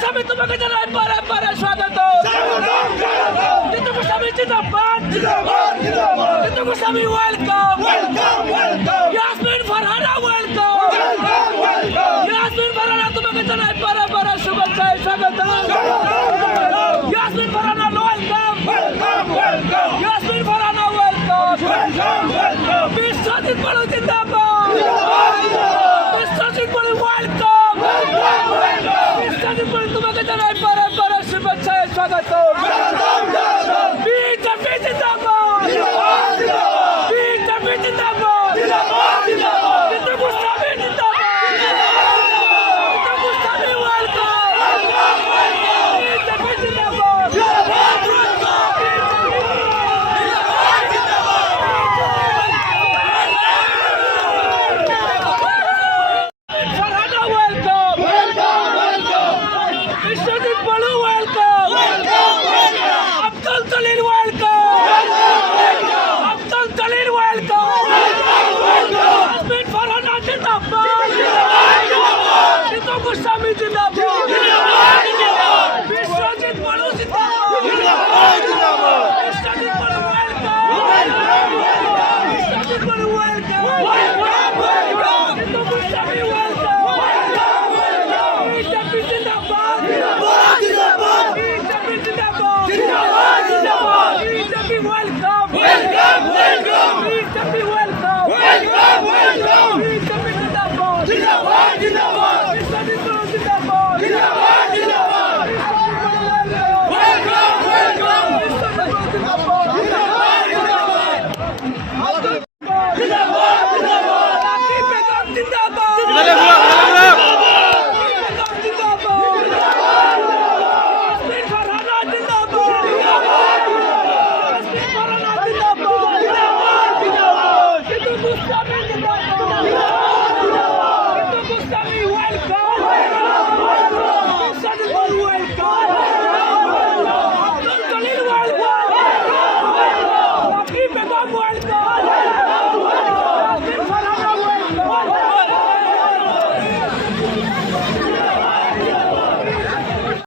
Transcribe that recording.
গোস্বামী তোমাকে জানাই বারে স্বাগত। জিতু গোস্বামী জিন্দাবাদ, জিতু গোস্বামী ওয়েলকাম, ইয়াসমিন ফারহানা ওয়েলকাম, ইয়াসমিন ফারহানা তোমাকে জানাই বারে শুভেচ্ছা স্বাগত। ইয়াসমিন ফারহানা ওয়েলকাম, ইয়াসমিন ফারহানা ওয়েলকাম, বিশ্বজিৎ বড় জিন্দাবাদ, বিশ্বজিৎ বড় ওয়েলকাম, বিশ্বজিৎ বড় তোমাকে জানাই বারে শুভেচ্ছা স্বাগত।